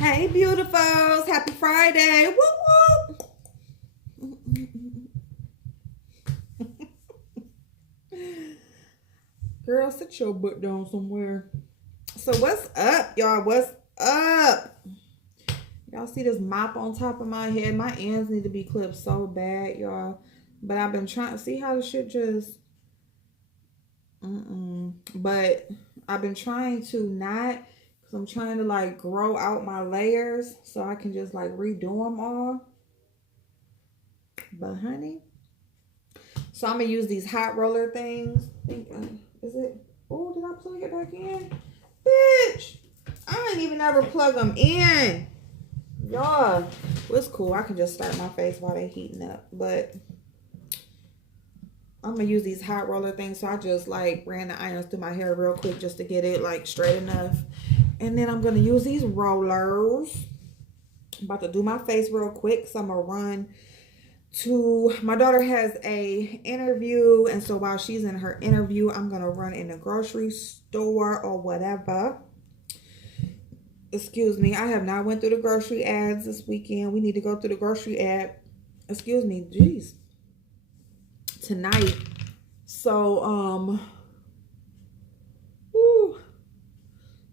Hey, beautifuls. Happy Friday. Woo woo. Girl, sit your butt down somewhere. So, what's up, y'all? What's up? Y'all see this mop on top of my head? My ends need to be clipped so bad, y'all. But I've been trying to see how the shit just. But I've been trying to not. Because I'm trying to like grow out my layers so I can just like redo them all. But, honey. So I'm gonna use these hot roller things. Is it? Oh, did I plug it back in? Bitch, I ain't even ever plug them in. Y'all, well, it's cool. I can just start my face while they heating up. But I'm gonna use these hot roller things. So I just like ran the irons through my hair real quick just to get it like straight enough. And then I'm gonna use these rollers. I'm about to do my face real quick. So I'm gonna run to my daughter has a interview, and so while she's in her interview, I'm gonna run in the grocery store or whatever. Excuse me, I have not went through the grocery ads this weekend. We need to go through the grocery ad. Excuse me, jeez. Tonight. So woo,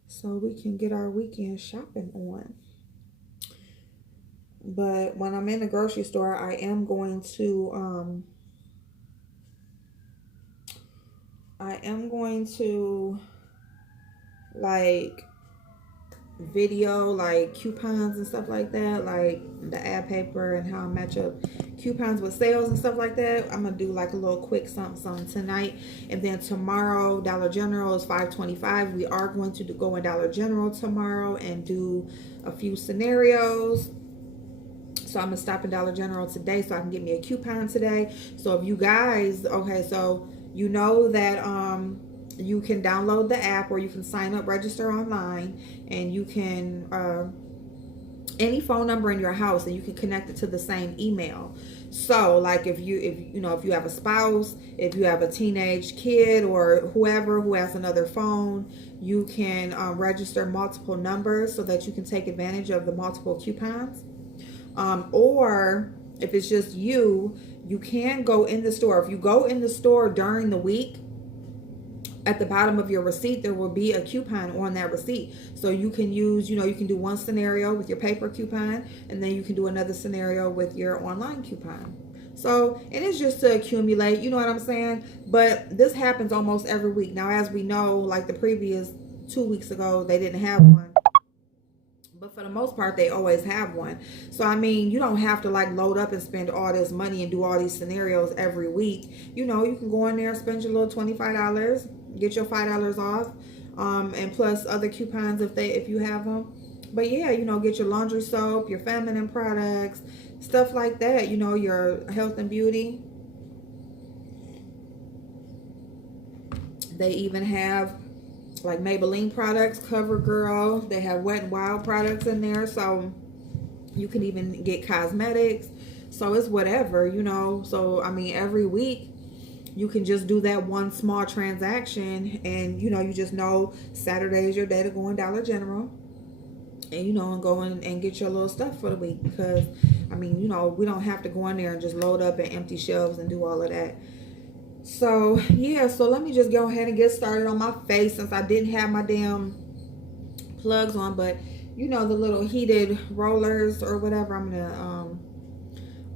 so we can get our weekend shopping on. But when I'm in the grocery store, I am going to like video like coupons and stuff like that, like the ad paper and how I match up coupons with sales and stuff like that. I'm gonna do like a little quick something tonight, and then tomorrow Dollar General is $5.25. We are going to go in Dollar General tomorrow and do a few scenarios. So I'm gonna stop in Dollar General today so I can get me a coupon today. So if you guys, okay, so you know that you can download the app or you can sign up, register online, and you can any phone number in your house, and you can connect it to the same email. So like if you have a spouse, if you have a teenage kid or whoever who has another phone, you can register multiple numbers so that you can take advantage of the multiple coupons. Or if it's just you can go in the store. If you go in the store during the week, at the bottom of your receipt, there will be a coupon on that receipt. So you can use, you can do one scenario with your paper coupon, and then you can do another scenario with your online coupon. So, and it's just to accumulate, you know what I'm saying? But this happens almost every week. Now, as we know, like the previous 2 weeks ago, they didn't have one. But for the most part, they always have one. So, I mean, you don't have to like load up and spend all this money and do all these scenarios every week. You can go in there, spend your little $25, get your $5 off, and plus other coupons if you have them. But yeah, get your laundry soap, your feminine products, stuff like that. Your health and beauty. They even have like Maybelline products, CoverGirl. They have Wet n Wild products in there, so you can even get cosmetics. So it's whatever, So I mean, every week you can just do that one small transaction, and you just know Saturday is your day to go in Dollar General, and go in and get your little stuff for the week. Because I mean, we don't have to go in there and just load up and empty shelves and do all of that. So yeah, so let me just go ahead and get started on my face, since I didn't have my damn plugs on. But the little heated rollers or whatever, I'm gonna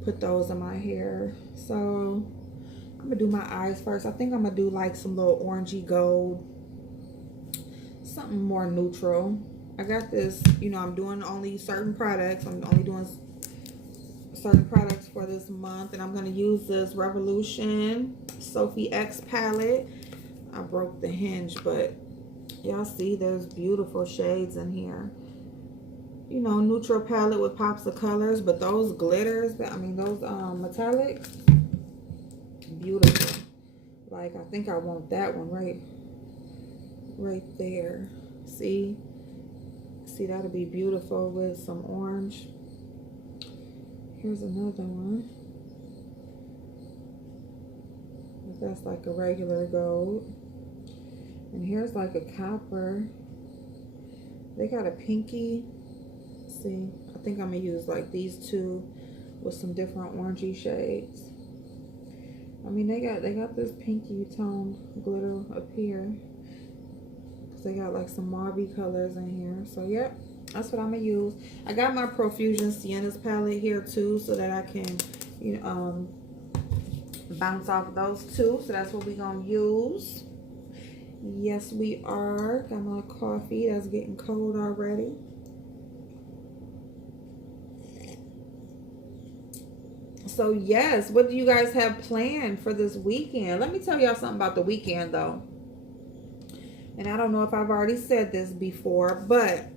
put those in my hair. So I'm gonna do my eyes first. I think I'm gonna do like some little orangey gold, something more neutral. I got this, I'm doing only certain products. I'm only doing certain products for this month, and I'm going to use this Revolution Sophie X palette. I broke the hinge, but y'all see there's beautiful shades in here. Neutral palette with pops of colors, but those glitters, those metallics, beautiful. Like, I think I want that one right there. See, that'll be beautiful with some orange. Here's another one. That's like a regular gold. And here's like a copper. They got a pinky see. I think I'm going to use like these two with some different orangey shades. I mean, they got this pinky toned glitter up here. Because they got like some mauvey colors in here. So, yep, that's what I'm going to use. I got my Profusion Sienna's palette here too, so that I can, you know, bounce off of those two. So that's what we're going to use. Yes, we are. Got my coffee that's getting cold already. So yes, what do you guys have planned for this weekend? Let me tell y'all something about the weekend though. And I don't know if I've already said this before, but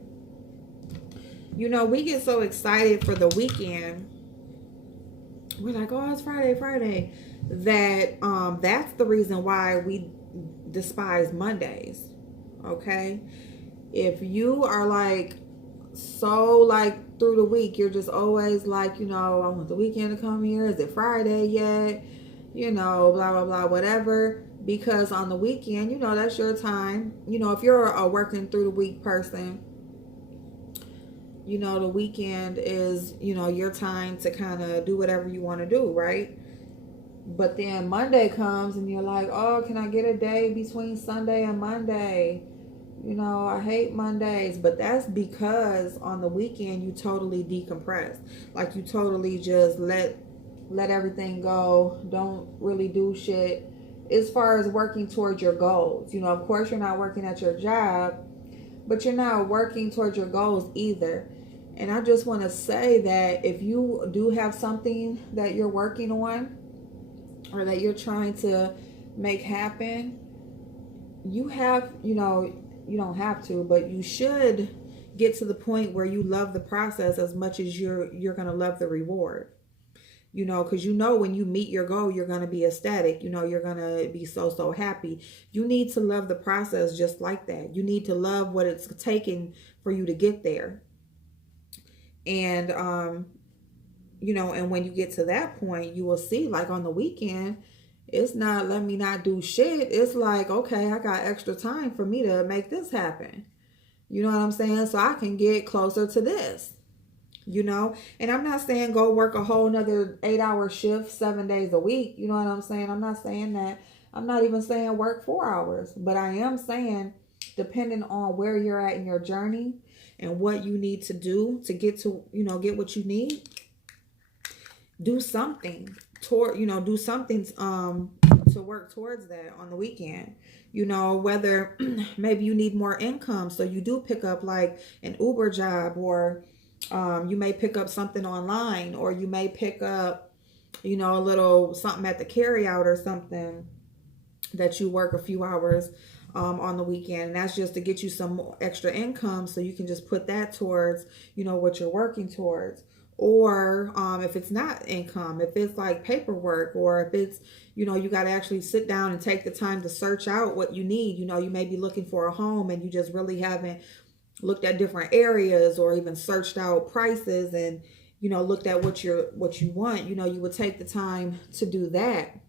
you know, we get so excited for the weekend. We're like, oh, it's Friday, that that's the reason why we despise Mondays. Okay? If you are like so like through the week, you're just always like, you know, I want the weekend to come here. Is it Friday yet? You know, blah, blah, blah, whatever. Because on the weekend, you know, that's your time. You know, if you're a working through the week person, you know, the weekend is, you know, your time to kind of do whatever you want to do, right? But then Monday comes and you're like, oh, can I get a day between Sunday and Monday? You know, I hate Mondays, but that's because on the weekend you totally decompress. Like you totally just let everything go. Don't really do shit as far as working towards your goals. You know, of course you're not working at your job, but you're not working towards your goals either. And I just want to say that if you do have something that you're working on or that you're trying to make happen, you have, you know, you don't have to, but you should get to the point where you love the process as much as you're going to love the reward. You know, because you know when you meet your goal, you're going to be ecstatic. You know, you're going to be so happy. You need to love the process just like that. You need to love what it's taking for you to get there. And, you know, and when you get to that point, you will see like on the weekend, it's not let me not do shit. It's like, okay, I got extra time for me to make this happen. You know what I'm saying? So I can get closer to this, you know? And I'm not saying go work a whole nother 8-hour shift 7 days a week. You know what I'm saying? I'm not saying that. I'm not even saying work 4 hours. But I am saying, depending on where you're at in your journey and what you need to do to get to, you know, get what you need, do something toward, you know, do something to work towards that on the weekend. You know, whether maybe you need more income, so you do pick up like an Uber job, or you may pick up something online, or you may pick up, you know, a little something at the carry out or something that you work a few hours on the weekend. And that's just to get you some extra income, so you can just put that towards, you know, what you're working towards. Or if it's not income, if it's like paperwork, or if it's, you know, you got to actually sit down and take the time to search out what you need. You know, you may be looking for a home and you just really haven't looked at different areas or even searched out prices and, you know, looked at what you want. You know, you would take the time to do that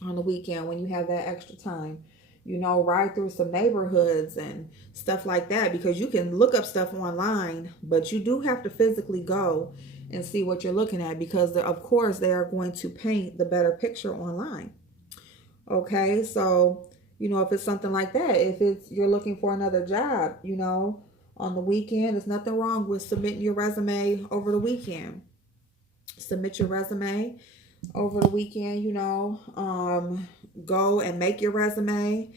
on the weekend when you have that extra time. You know, ride through some neighborhoods and stuff like that, because you can look up stuff online, but you do have to physically go and see what you're looking at, because of course they are going to paint the better picture online. Okay, so, you know, if it's something like that, if it's you're looking for another job, you know, on the weekend, there's nothing wrong with submitting your resume over the weekend. Submit your resume over the weekend, you know, go and make your resume.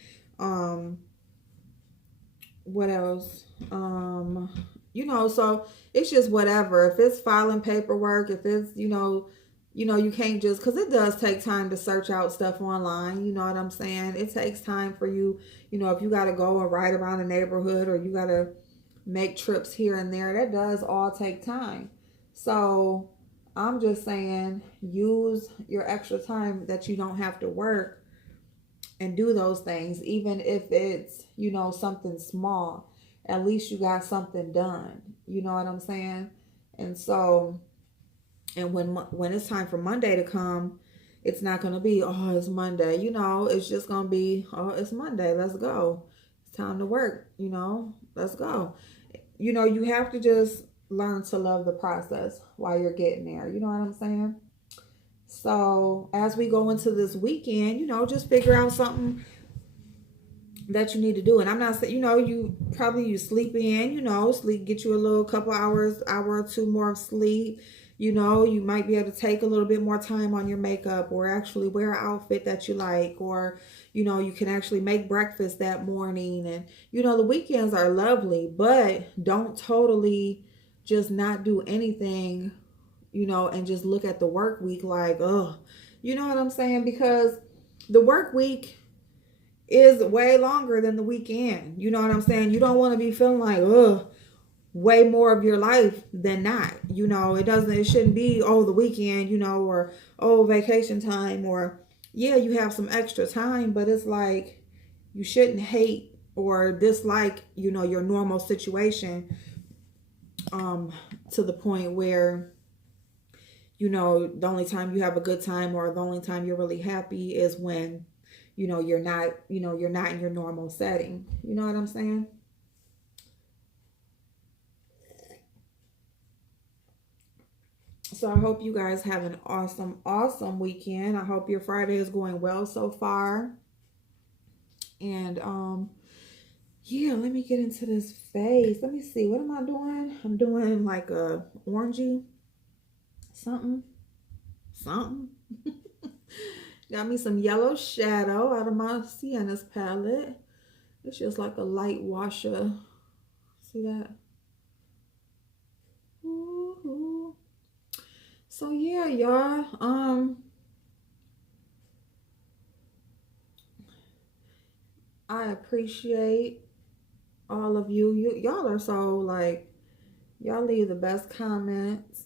What else? You know, so it's just whatever. If it's filing paperwork, if it's, you know, you can't just, because it does take time to search out stuff online. You know what I'm saying? It takes time for you, you know, if you got to go and ride around the neighborhood, or you got to make trips here and there, that does all take time. So I'm just saying, use your extra time that you don't have to work and do those things, even if it's, you know, something small. At least you got something done. You know what I'm saying? And so, and when it's time for Monday to come, it's not going to be, oh, it's Monday. You know, it's just going to be, oh, it's Monday. Let's go. It's time to work. You know, let's go. You know, you have to just learn to love the process while you're getting there. You know what I'm saying? So as we go into this weekend, just figure out something that you need to do. And I'm not saying, you sleep in, sleep, get you a little couple hours, hour or two more of sleep. You might be able to take a little bit more time on your makeup, or actually wear an outfit that you like, or, you can actually make breakfast that morning. And, the weekends are lovely, but don't totally just not do anything, and just look at the work week like, oh, you know what I'm saying? Because the work week is way longer than the weekend. You know what I'm saying? You don't want to be feeling like, ugh, way more of your life than not. It shouldn't be, oh, the weekend, or, oh, vacation time, or, yeah, you have some extra time, but it's like, you shouldn't hate or dislike, your normal situation, to the point where, the only time you have a good time, or the only time you're really happy, is when, you're not in your normal setting. You know what I'm saying? So I hope you guys have an awesome, awesome weekend. I hope your Friday is going well so far. And yeah, let me get into this face. Let me see. What am I doing? I'm doing like a orangey something. Something. Got me some yellow shadow out of my Sienna's palette. It's just like a light washer. See that? Ooh. So yeah, y'all. I appreciate all of you. Y'all are so like, y'all leave the best comments.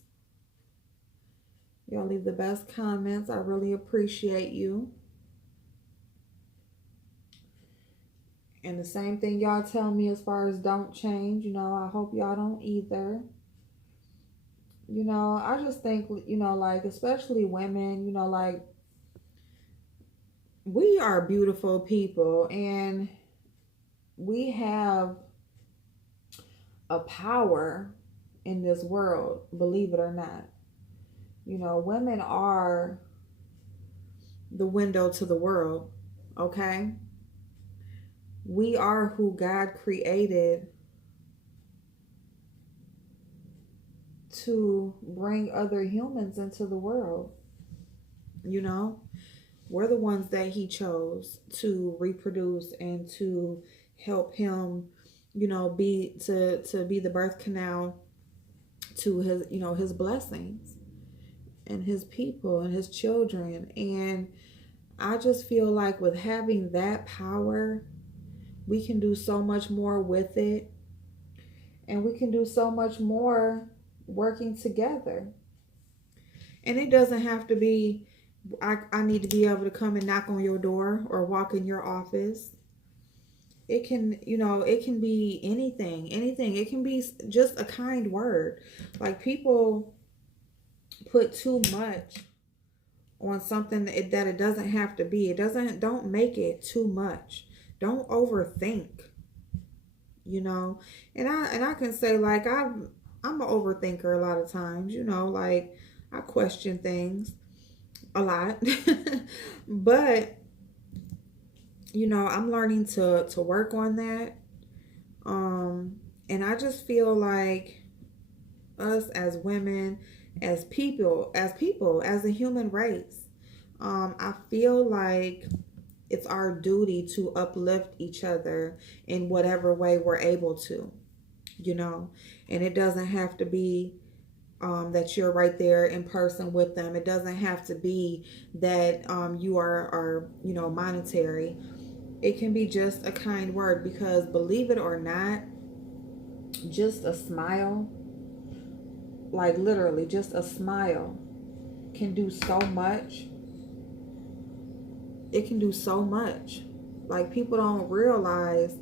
Y'all leave the best comments. I really appreciate you. And the same thing y'all tell me as far as don't change, I hope y'all don't either. I just think, like, especially women, like, we are beautiful people, and we have a power in this world, believe it or not. Women are the window to the world, okay? We are who God created to bring other humans into the world. We're the ones that he chose to reproduce and to help him, be to be the birth canal to his, his blessings and his people and his children. And I just feel like with having that power, we can do so much more with it, and we can do so much more working together. And it doesn't have to be, I need to be able to come and knock on your door or walk in your office. It can, it can be anything. It can be just a kind word. Like, people put too much on something that it doesn't have to be. Don't make it too much. Don't overthink, And I can say, like, I'm an overthinker a lot of times, like, I question things a lot. But I'm learning to work on that. And I just feel like us as women, as people, as a human race, I feel like it's our duty to uplift each other in whatever way we're able to, and it doesn't have to be that you're right there in person with them. It doesn't have to be that you are monetary. It can be just a kind word, because believe it or not, just a smile, like literally just a smile, can do so much. It can do so much. Like, people don't realize,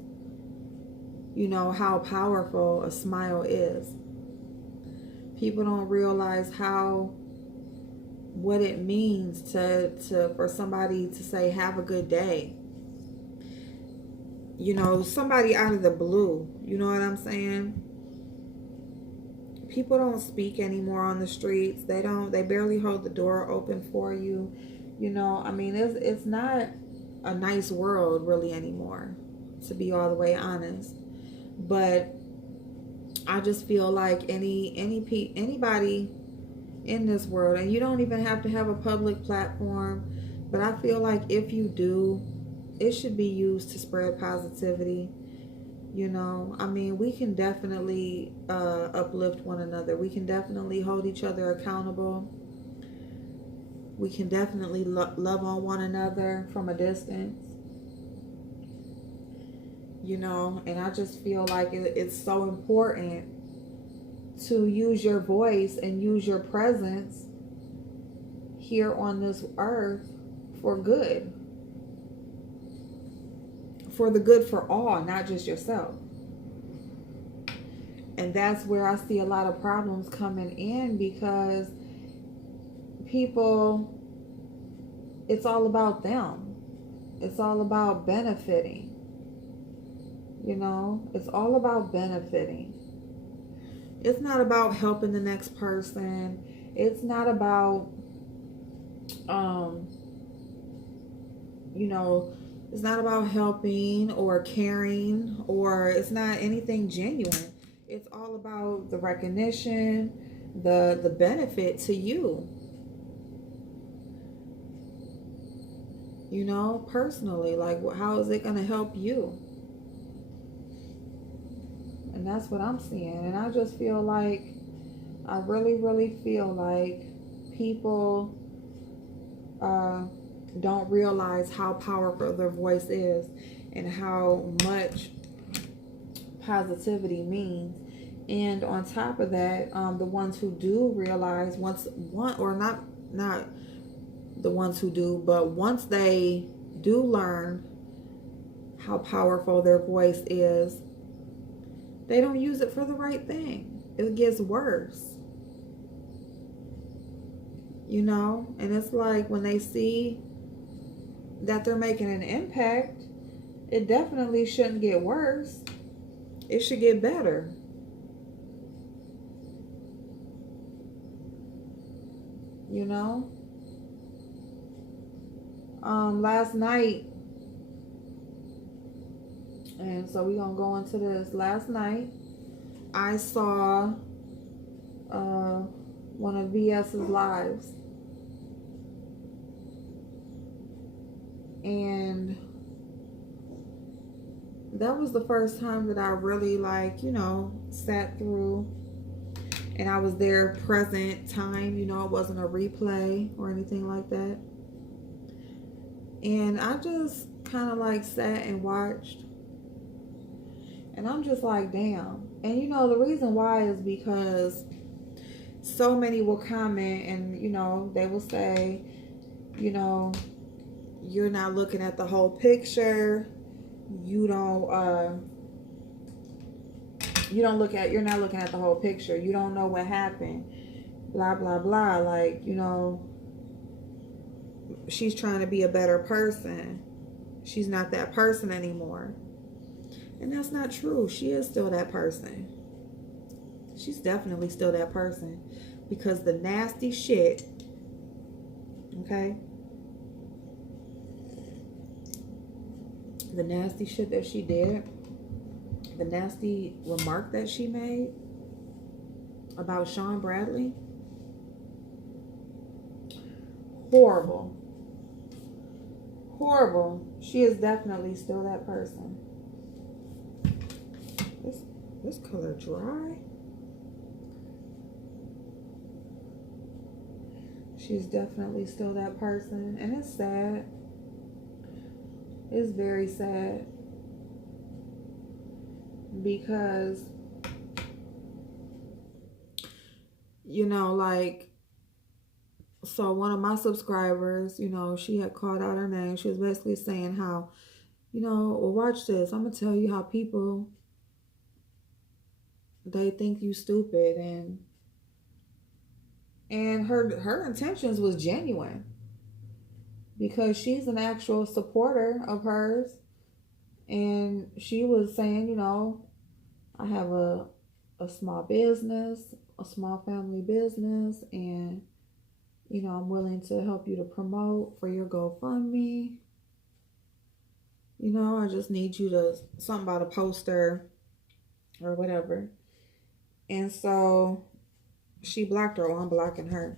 how powerful a smile is. People don't realize what it means to for somebody to say, have a good day. Somebody out of the blue, you know what I'm saying? people don't speak anymore on the streets. They barely hold the door open for you. You know, I mean, it's not a nice world really anymore, to be all the way honest. But I just feel like anybody in this world, and you don't even have to have a public platform, but I feel like if you do, it should be used to spread positivity. You know, I mean, we can definitely uplift one another. We can definitely hold each other accountable. We can definitely love on one another from a distance. You know, and I just feel like it's so important to use your voice and use your presence here on this earth for good. For the good for all, not just yourself. And that's where I see a lot of problems coming in, because people, it's all about them. It's all about benefiting. You know, it's all about benefiting. It's not about helping the next person. It's not about, you know, it's not about helping or caring, or it's not anything genuine. It's all about the recognition, the benefit to you. You know, personally, like how is it going to help you? And that's what I'm seeing. And I just feel like, I really, really feel like people don't realize how powerful their voice is and how much positivity means. And on top of that, the ones who do realize, once one, or not the ones who do, but once they do learn how powerful their voice is, they don't use it for the right thing. It gets worse. You know, and it's like when they see that they're making an impact, it definitely shouldn't get worse. It should get better. You know? Last night, and so we're going to go into this. Last night, I saw one of VS's lives. And that was the first time that I really, like, you know, sat through, and I was there present time. You know, it wasn't a replay or anything like that. And I just kind of like sat and watched. And I'm just like, damn. And you know, the reason why is because so many will comment and, you know, they will say, you know, you're not looking at the whole picture. You're not looking at the whole picture. You don't know what happened. Blah, blah, blah. Like, you know, she's trying to be a better person. She's not that person anymore. And that's not true. She is still that person. She's definitely still that person. Because the nasty shit, okay? The nasty shit that she did, the nasty remark that she made about Sean Bradley, horrible. Horrible. She is definitely still that person. This color dry. She's definitely still that person. And it's sad. It's very sad. Because, you know, like, so one of my subscribers, you know, she had called out her name. She was basically saying how, you know, well, watch this. I'm going to tell you how people, they think you stupid. And her intentions was genuine. Because she's an actual supporter of hers. And she was saying, you know, I have a a small business, a small family business, and I'm willing to help you to promote for your GoFundMe. I just need you to something about a poster or whatever. And so she blocked her, or I'm blocking her.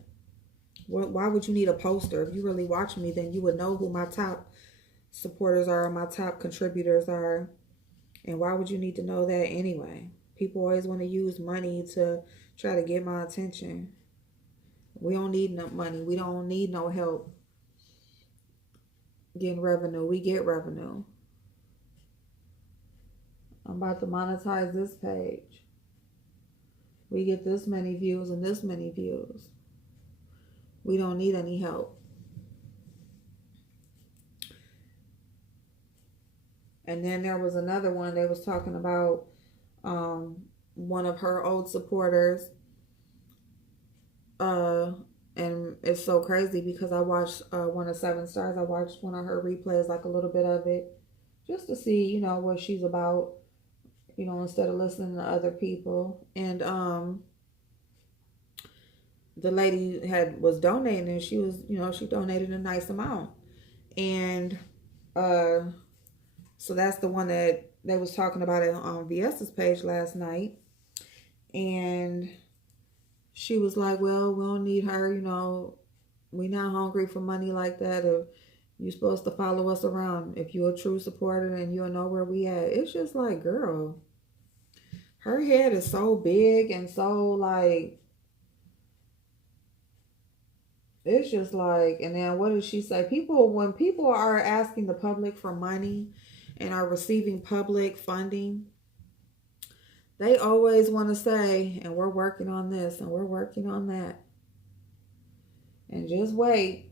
Why would you need a poster? If you really watch me, then you would know who my top supporters are, my top contributors are. And why would you need to know that anyway? People always want to use money to try to get my attention. We don't need no money. We don't need no help getting revenue. We get revenue. I'm about to monetize this page. We get this many views and this many views. We don't need any help. And then there was another one they was talking about one of her old supporters. And it's so crazy because I watched one of Seven Stars. I watched one of her replays, like a little bit of it, just to see, what she's about, instead of listening to other people. And the lady was donating, and she was, she donated a nice amount. And so that's the one that they was talking about it on VS's page last night. And she was like, well, we don't need her, we not hungry for money like that. If you're supposed to follow us around, if you're a true supporter and you'll know where we at. It's just like, girl, her head is so big and so like, it's just like, and then what does she say? When people are asking the public for money and are receiving public funding, they always want to say, and we're working on this and we're working on that. And just wait.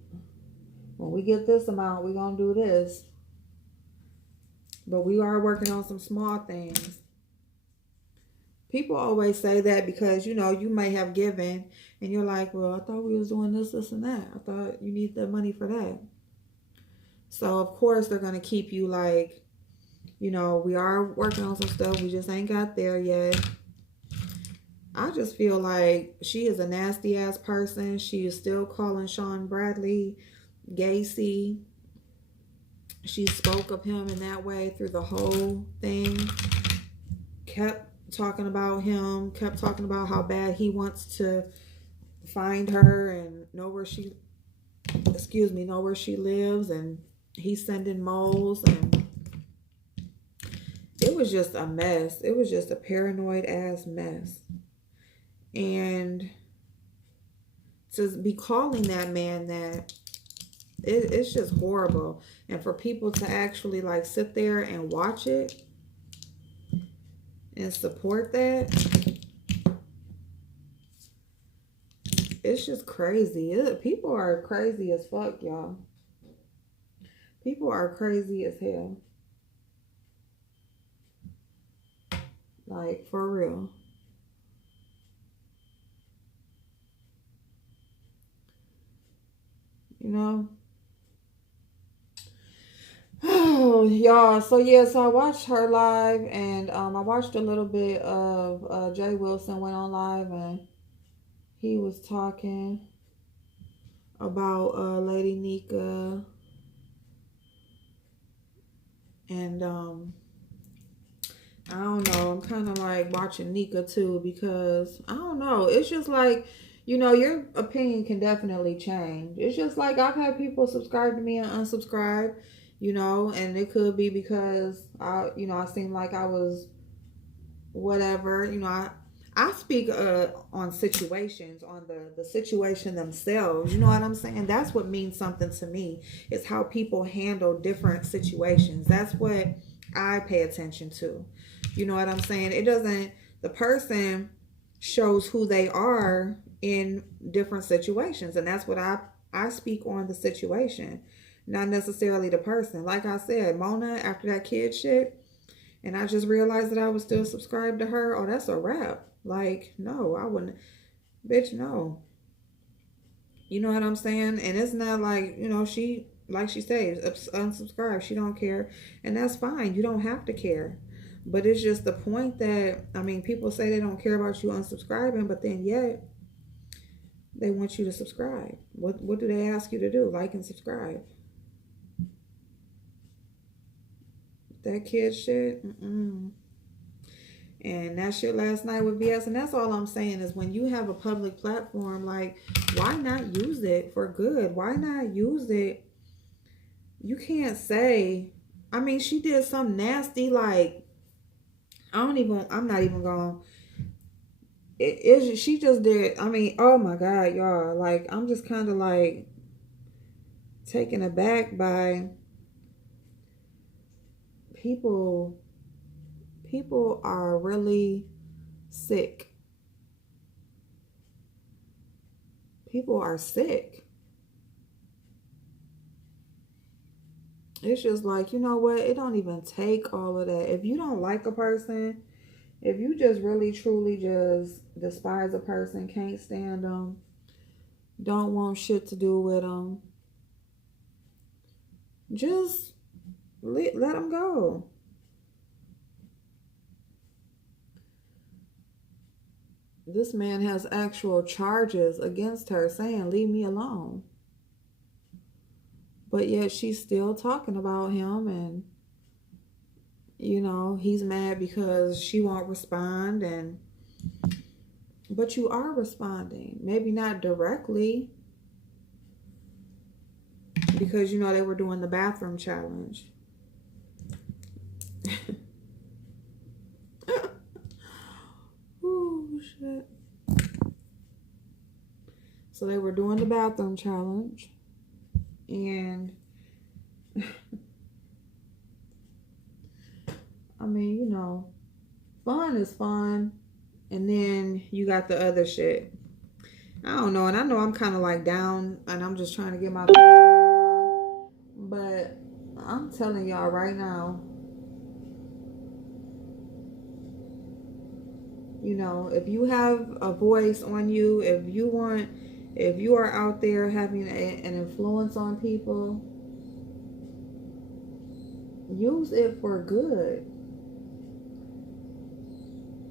When we get this amount, we're going to do this. But we are working on some small things. People always say that because, you may have given and you're like, well, I thought we was doing this, this, and that. I thought you need the money for that. So, of course, they're going to keep you like, we are working on some stuff. We just ain't got there yet. I just feel like she is a nasty ass person. She is still calling Sean Bradley Gacy. She spoke of him in that way through the whole thing. Kept talking about him. Kept talking about how bad he wants to find her and know where she lives. And he's sending moles, and it was just a mess. It was just a paranoid ass mess. And to be calling that man that, it's just horrible. And for people to actually like sit there and watch it and support that, it's just crazy. People are crazy as fuck, y'all. People are crazy as hell. Like, for real. Oh, y'all. So I watched her live, and I watched a little bit of Jay Wilson went on live, and he was talking about Lady Nika, and I don't know. I'm kind of like watching Nika too, because I don't know. It's just like, your opinion can definitely change. It's just like I've had people subscribe to me and unsubscribe, and it could be because I seemed like I was whatever. I speak on situations, on the situation themselves. You know what I'm saying? That's what means something to me. It's how people handle different situations. That's what I pay attention to. You know what I'm saying? The person shows who they are in different situations. And that's what I speak on, the situation, not necessarily the person. Like I said, Mona, after that kid shit, and I just realized that I was still subscribed to her. Oh, that's a wrap. Like, no, I wouldn't. Bitch, no. You know what I'm saying? And it's not like, she, like she says, unsubscribe. She don't care. And that's fine. You don't have to care. But it's just the point that, I mean, people say they don't care about you unsubscribing, but then yet they want you to subscribe. What do they ask you to do? Like and subscribe. That kid shit. Mm-mm. And that shit last night with BS. And that's all I'm saying is when you have a public platform, like, why not use it for good? Why not use it? You can't say, I mean, she did some nasty, like, I'm not even going, she just did, I mean, oh my God, y'all. Like, I'm just kind of like taken aback by people are really sick. People are sick. It's just like, you know what? It don't even take all of that. If you don't like a person, if you just really truly just despise a person, can't stand them, don't want shit to do with them, just let them go. This man has actual charges against her saying, leave me alone. But yet she's still talking about him, and, you know, he's mad because she won't respond. And but you are responding. Maybe not directly, because, you know, they were doing the bathroom challenge. Oh, shit. So they were doing the bathroom challenge. And I mean, you know, fun is fun. And then you got the other shit. I don't know. And I know I'm kind of like down and I'm just trying to get my... But I'm telling y'all right now, you know, if you have a voice on you, if you are out there having an influence on people, use it for good.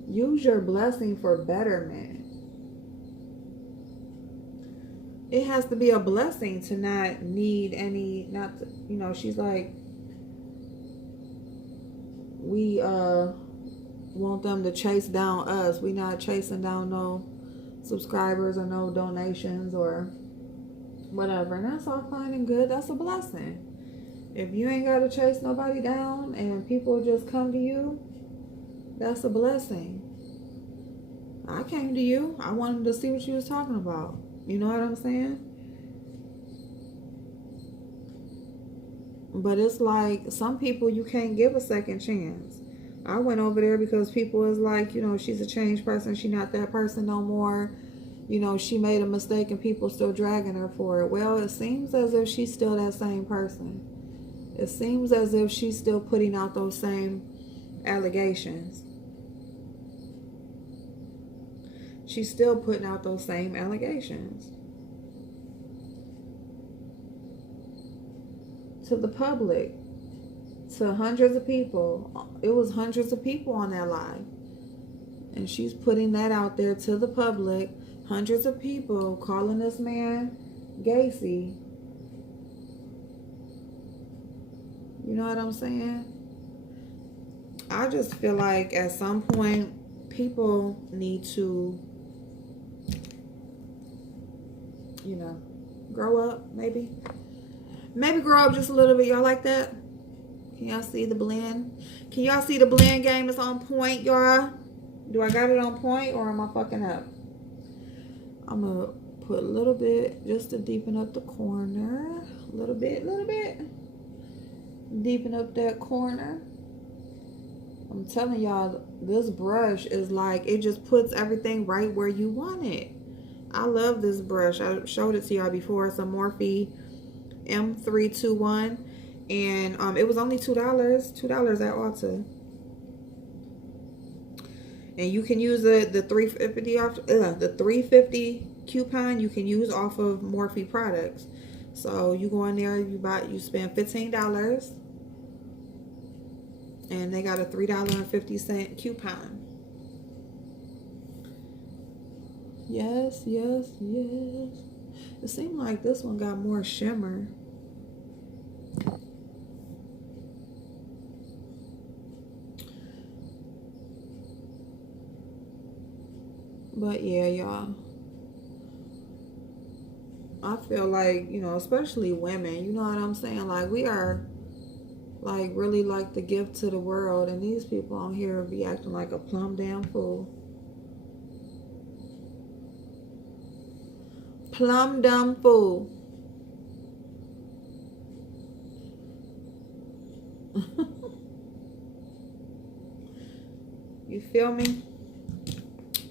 Use your blessing for betterment. It has to be a blessing to not need any, not to, you know, she's like, we want them to chase down us. We not chasing down no subscribers or no donations or whatever. And that's all fine and good. That's a blessing. If you ain't got to chase nobody down and people just come to you, that's a blessing. I came to you. I wanted to see what you was talking about. You know what I'm saying? But it's like some people you can't give a second chance. I went over there because people was like, you know, she's a changed person. She not that person no more. You know, she made a mistake and people still dragging her for it. Well, it seems as if she's still that same person. It seems as if she's still putting out those same allegations. She's still putting out those same allegations to the public, to hundreds of people. It was hundreds of people on that live. And she's putting that out there to the public. Hundreds of people calling this man Gacy. You know what I'm saying? I just feel like at some point people need to, you know, grow up, maybe. Maybe grow up just a little bit. Y'all like that? Can y'all see the blend? Can y'all see the blend game is on point, y'all? Do I got it on point or am I fucking up? I'm going to put a little bit just to deepen up the corner. A little bit. Deepen up that corner. I'm telling y'all, this brush is like, it just puts everything right where you want it. I love this brush. I showed it to y'all before. It's a Morphe M321. And it was only $2 at Ulta. And you can use the $3.50 off the $3.50 coupon you can use off of Morphe products. So you go in there, you spend $15. And they got a $3.50 coupon. Yes, yes, yes. It seemed like this one got more shimmer. But yeah, y'all. I feel like, you know, especially women, you know what I'm saying? Like, we are, like, really like the gift to the world. And these people on here be acting like a plumb damn fool. Plum dumb fool. You feel me?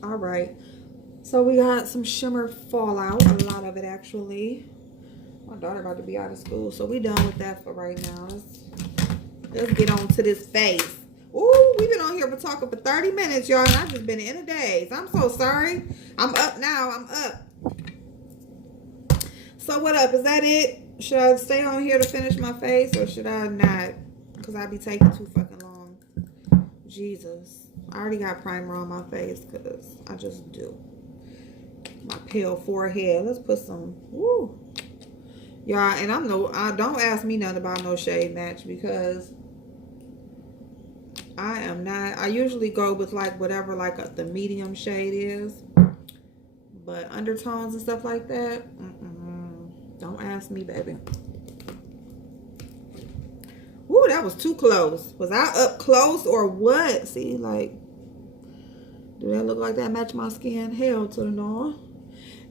All right. So we got some shimmer fallout. A lot of it, actually. My daughter about to be out of school, so we done with that for right now. Let's get on to this face. Ooh, we've been on here for talking for 30 minutes, y'all, and I've just been in a daze. I'm so sorry. I'm up now. I'm up. So what up? Is that it? Should I stay on here to finish my face, or should I not? Because I'd be taking too fucking long. Jesus. I already got primer on my face because I just do. My pale forehead. Let's put some. Woo. Y'all, and don't ask me nothing about no shade match because I am not. I usually go with like whatever like the medium shade is, but undertones and stuff like that, don't ask me, baby. Woo, that was too close. Was I up close or what? See, like, do that look like that match my skin? Hell to the no.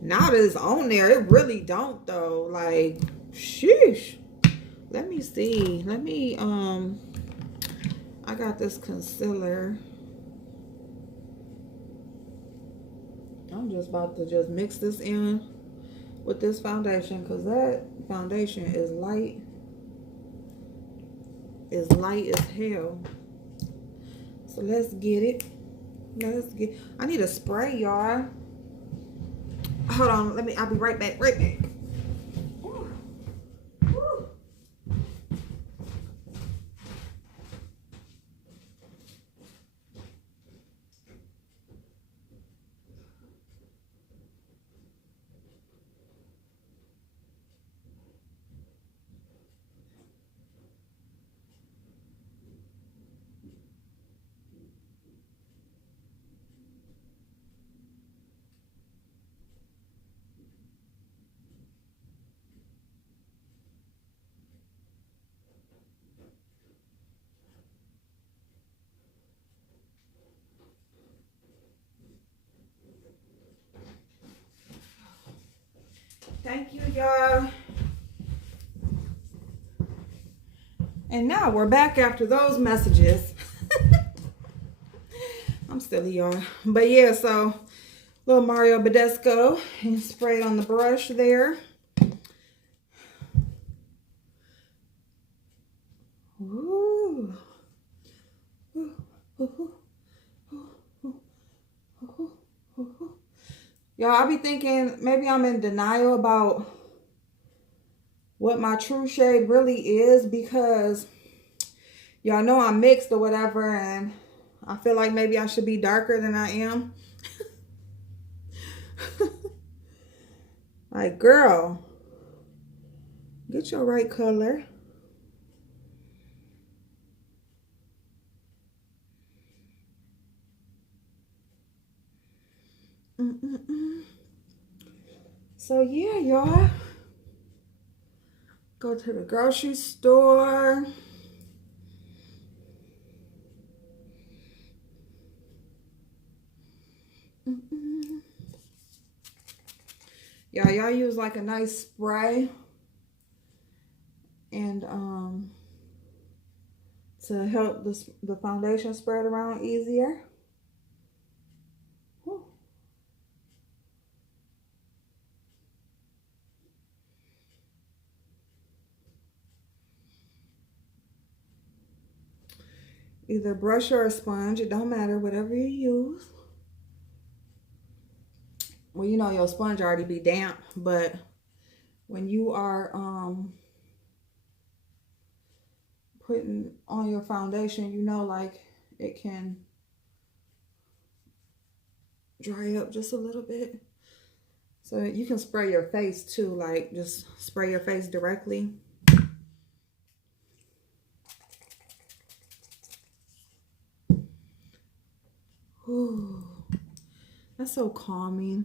Now that it's on there, it really don't though. Like, sheesh. Let me see. Let me I got this concealer. I'm just about to just mix this in with this foundation because that foundation is light. Is light as hell. So let's get it. I need a spray, y'all. Hold on, I'll be right back. Thank you, y'all. And now we're back after those messages. I'm still y'all. But yeah, so little Mario Badescu and sprayed on the brush there. Ooh. Y'all, I be thinking maybe I'm in denial about what my true shade really is because y'all know I'm mixed or whatever, and I feel like maybe I should be darker than I am. Like, girl, get your right color. So yeah, y'all, go to the grocery store. Y'all use like a nice spray and to help the foundation spread around easier. Whew. Either brush or a sponge, it don't matter, whatever you use. Well, you know your sponge already be damp, but when you are putting on your foundation, you know, like it can dry up just a little bit. So you can spray your face too, like just spray your face directly. Ooh, that's so calming.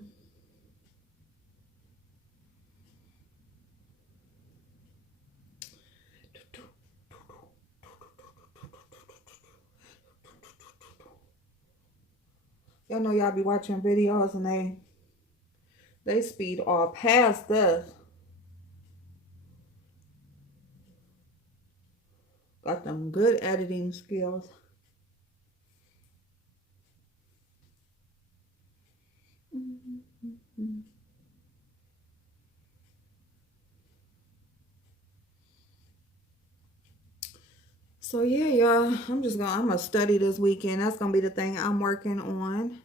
Y'all know y'all be watching videos and they speed all past us. Got them good editing skills. So yeah, y'all, I'm gonna study this weekend. That's gonna be the thing I'm working on.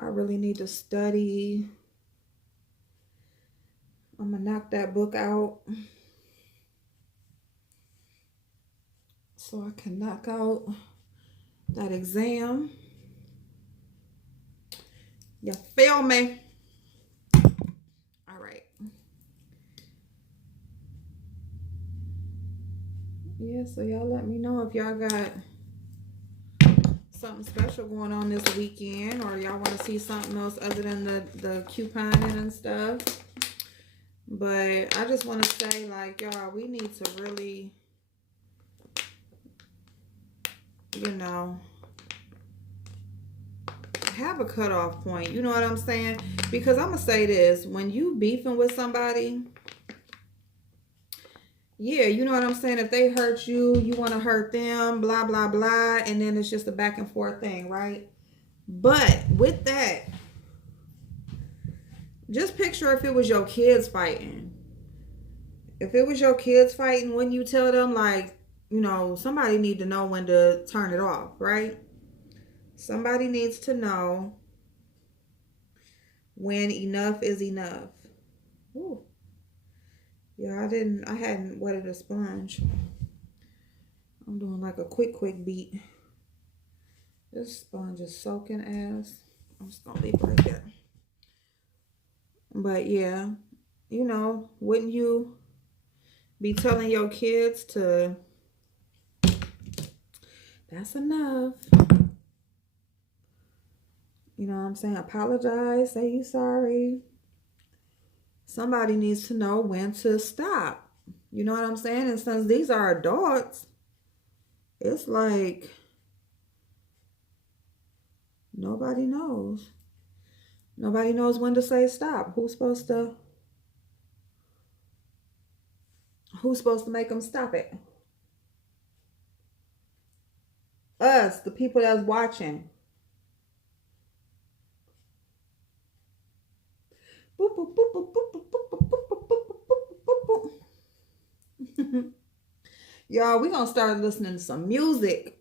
I really need to study. I'm gonna knock that book out so I can knock out that exam. You feel me? All right. Yeah, so y'all let me know if y'all got something special going on this weekend, or y'all want to see something else other than the couponing and stuff. But I just want to say, like, y'all, we need to really, you know, have a cutoff point. You know what I'm saying? Because I'm going to say this. When you beefing with somebody, yeah, you know what I'm saying? If they hurt you, you want to hurt them, blah, blah, blah. And then it's just a back and forth thing, right? But with that, just picture if it was your kids fighting. If it was your kids fighting, wouldn't you tell them, like, you know, somebody need to know when to turn it off, right? Somebody needs to know when enough is enough. Ooh. Yeah, I hadn't wetted a sponge. I'm doing like a quick beat. This sponge is soaking ass. I'm just gonna leave it right there. But yeah, you know, wouldn't you be telling your kids to, that's enough. You know what I'm saying? Apologize, say you sorry. Somebody needs to know when to stop. You know what I'm saying? And since these are adults, it's like nobody knows. Nobody knows when to say stop. Who's supposed to make them stop it? Us, the people that's watching. Boop, boop, boop, boop, boop, boop, boop, boop, boop, boop, boop, boop. Y'all, we're gonna start listening to some music.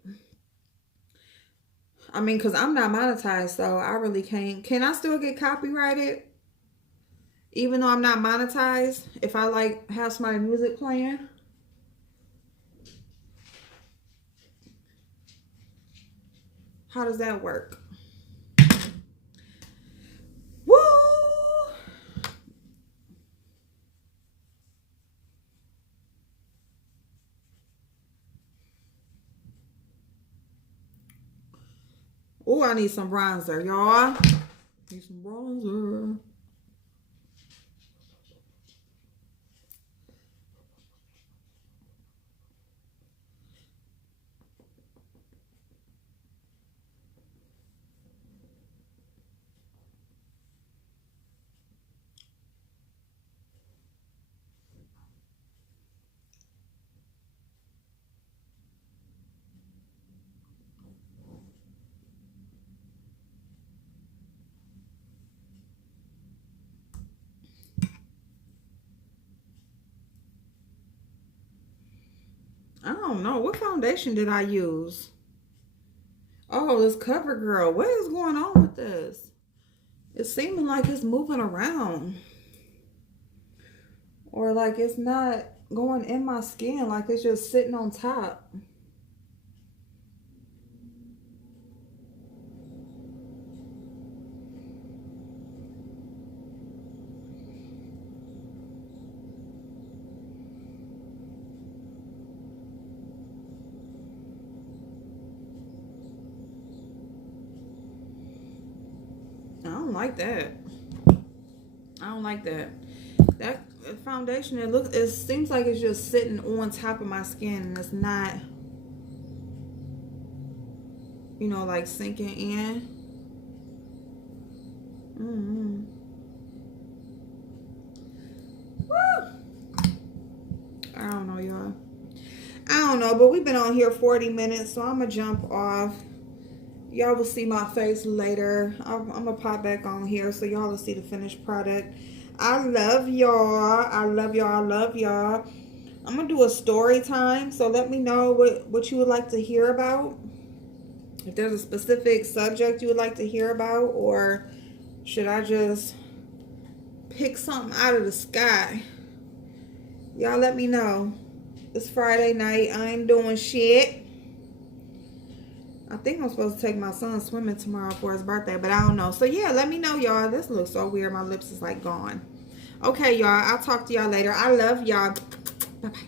I mean, because I'm not monetized, so I really can't. Can I still get copyrighted? Even though I'm not monetized, if I like have my music playing? How does that work? Woo! Oh, I need some bronzer, y'all. Need some bronzer. I don't know. What foundation did I use? Oh, this CoverGirl. What is going on with this? It's seeming like it's moving around. Or like it's not going in my skin, like it's just sitting on top. I don't like that. I don't like that. That foundation, it seems like it's just sitting on top of my skin and it's not, you know, like sinking in. Woo! I don't know, y'all. I don't know, but we've been on here 40 minutes, so I'm gonna jump off. Y'all will see my face later. I'm gonna pop back on here so y'all will see the finished product. I love y'all. I love y'all. I love y'all. I'm gonna do a story time, so let me know what you would like to hear about. If there's a specific subject you would like to hear about, or should I just pick something out of the sky? Y'all let me know. It's Friday night. I ain't doing shit. I think I'm supposed to take my son swimming tomorrow for his birthday, but I don't know. So yeah, let me know, y'all. This looks so weird. My lips is like gone. Okay, y'all. I'll talk to y'all later. I love y'all. Bye-bye.